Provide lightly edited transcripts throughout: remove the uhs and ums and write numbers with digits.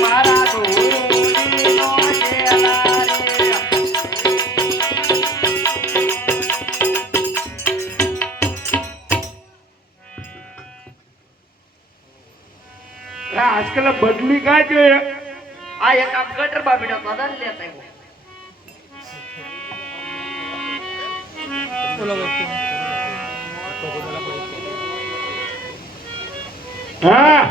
મારા ધૂળીનો ચેલા રે આજકાલ બદલી કાંઈ છે આ એક આમ ગટર બા બેઠા તો અદન લેતા હા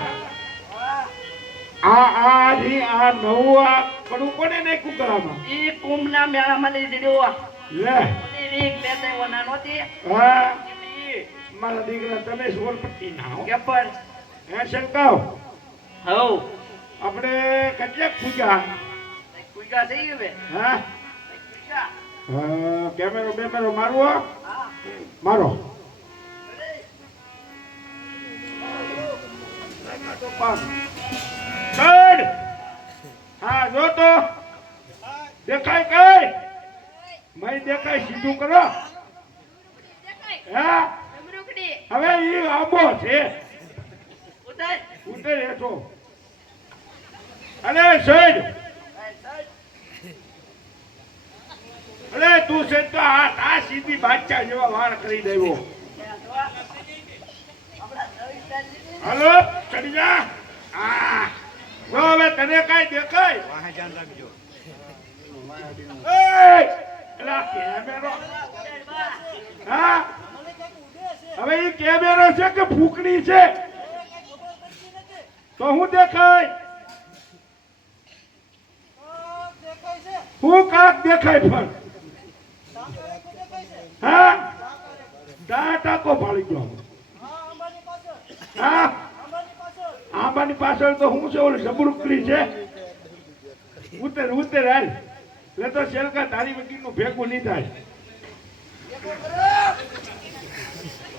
આ નવું આ કડું કોને નાખ્યું કરામાં ઈ કુંભના મેળામાં લઈ દીધો લે રીક લેતા એવો નાનો હતી હા મારા દીકરા તમે સોરપટ્ટી ના હો કે પર હે શંકાવ હઉ આપણે કેટલાક પૂજા કુઈકા થઈ ગયું બે હા કુઈકા કેમેરો બેમેરો મારવો હા મારો હા જો તો દેખાય કઈ મય દેખાય સીધું કરો હા હવે ઈ આંબો છે ઉતર હેઠો અરે સૈડ અરે તું સૈડ તો આ સીધી બાદશાહ જેવા વાળ કરી દેવો હાલો ચડી જા હા જો હવે તને કાઈ દેખાય વાહે ધ્યાન રાખજો એલા કેમેરો હા હવે ઈ કેમેરો છે કે ફૂકણી છે તો હું દેખાય હું કાક દેખાય પણ હા ટાકો ફાળી ગયો હા આંબાની પાછળ તો હું છે ઓલી જબરુકડી છે ઉતર ઉતર હાલ એટલે તો શેલકા તારી વકીલ નું ભેગું નહીં થાય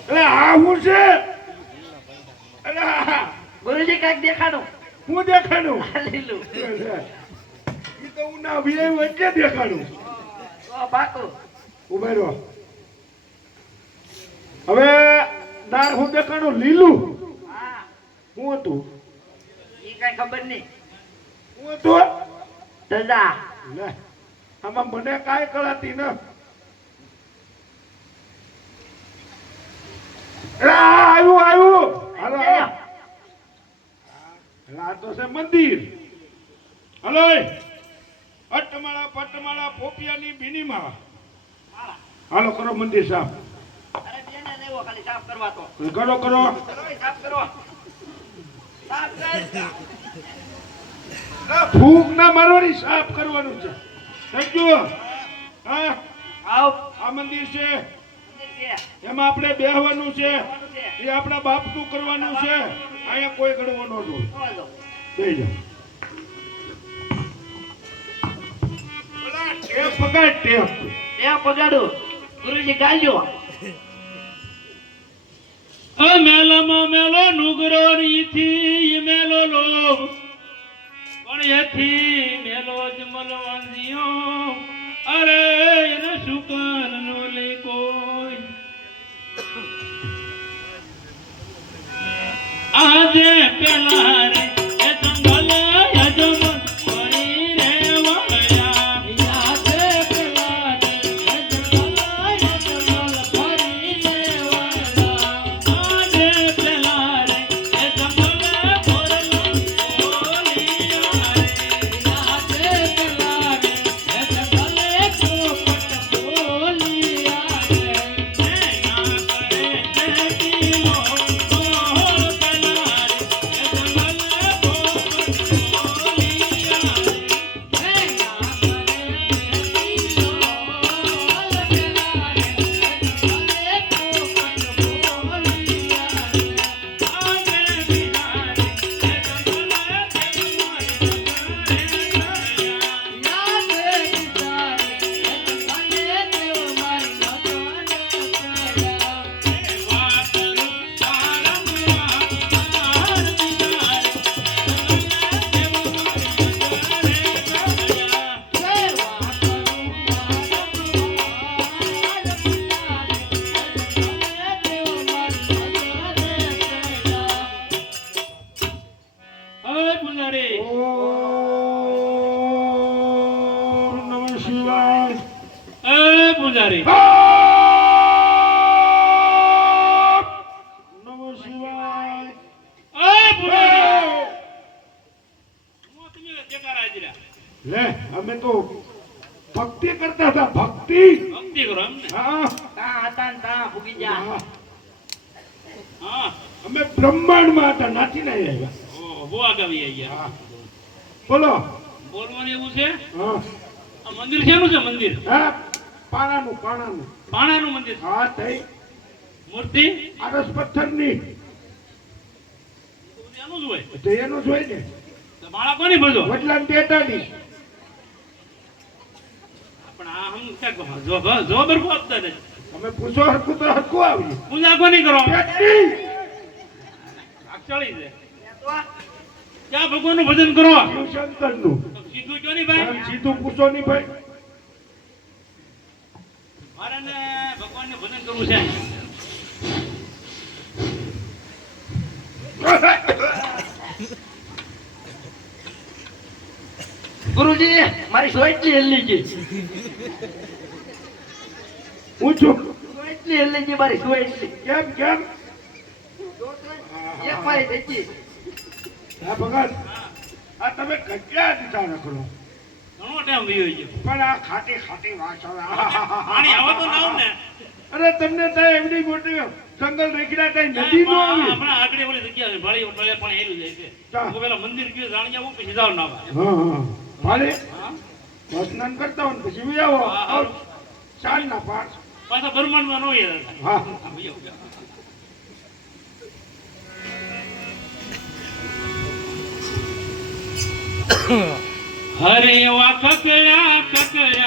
એટલે આ હું છે એટલે ગુરુજી કાંઈક દેખાડો હું દેખાડું લીલું ઈ તો ઉના વિયે એટલે દેખાડું બાકો ઉભા રહો હવે દાર હું દેખાડું લીલું હા હું હતું ઈ કાંઈ ખબર નહીં હું હતું ધજા લે આમાં મને કાંઈ કળાતી ન આવ્યું આવ્યું હાલો આ તો છે મંદિર હલો અટમાળા પટમાળા પોપિયાની ભીનીમાં હાલો કરો મંદિર સાફ અરે બેને લેવો ખાલી સાફ કરવા તો કરો કરો સાફ કરો સાફ કર ફૂંક ના મારવાની સાફ કરવાનું છે સમજો હા આવ આ મંદિર છે મંદિર છે એમાં આપણે બેહવાનું છે કોનું છે એ આપણા બાપનું કરવાનું છે અહીંયા કોઈ ગણવો ન જોવે બોલો બે જા ટેપ પકડ ટેપ એ પગાડો ગુરુજી ગાલ્યો મેલામાં મેલો નુગરો રીથી મેલો લો પણ એથી મેલો જ મલવાંદિયો અરે એને સુકાન નો લે કોઈ આજે પેલા રે એ જંગલ યજમન પડી રે વાયા આજે પેલા રે એ જંગલ યજમન પડી રે વાયા આજે પેલા રે એ જંગલ પોરલા બોલિયા આજે પેલા રે એ જંગલ પોપટ બોલિયા ના કરે રે નમો શિવાય. ઓય પૂજારી હું તમે જયકાર હાજરા લે અમે તો ભક્તિ કરતા હતા, ભક્તિ. ભક્તિ કરો એમ ને હા તા હતા ને તા ભૂગી જા. હા. હા અમે બ્રહ્માંડમાં હતા, નાચીને આવ્યા. ઓ બહુ આગળ આવી ગયા હા બોલો. બોલવાનું એવું છે હા આ મંદિર શેનું છે મંદિર હા પાણાનું. પાણાનું મંદિર છે. હા થઈ મૂર્તિ આરસ પથ્થરની. તો બધું એનું જ હોય તો એનું જ હોય ને. તો માળા કોની ભરજો વડલાને ટેટાની. પણ આ હમ ક્યાંક જો બરફો આપતા નથી તમે પૂછો હરખું તો હરખું આવી. પૂજા કોની કરો ટેટી. ચડી છે ક્યાં ભગવાનનું ભજન કરો શિવશંકરનું. સીધું કયો નહીં ભાઈ આમ સીધું પૂછો નહીં ભાઈ. મારે ને ભગવાનને ભજન કરવું છે ગુરુજી મારી સોયટલી હેલી ગઈ. પૂછું સોયટલી હેલી ગઈ મારી સોયટલી. કેમ કેમ. એક મારી થઈ ગઈ. હા ભગત આ તમે કેટલા દીધા રખડો ઘણો ટાઈમ વયો ગયો પણ આ ખાટી ખાટી વાત આવે. પાણી આવે તો ના આવ ને અરે તમને ત્યાં એવડી મોટી જંગલ રેખડા ત્યાં નદી નો આવી. હમણાં આગળ ઓલી જગ્યા છે ભાળી ટોલે પણ હેલું જાય છે હા. હું પેલા મંદિર ગયો જાણી આવું પછી જાવ ના હા ભાડે હા સ્નાન કરતા હોય ને પછી બી આવો. હા. આવો. સાંજના પાંચ. પાછા બ્રહ્માંડમાં ન હોય હા હરે એવા કકડા કકડા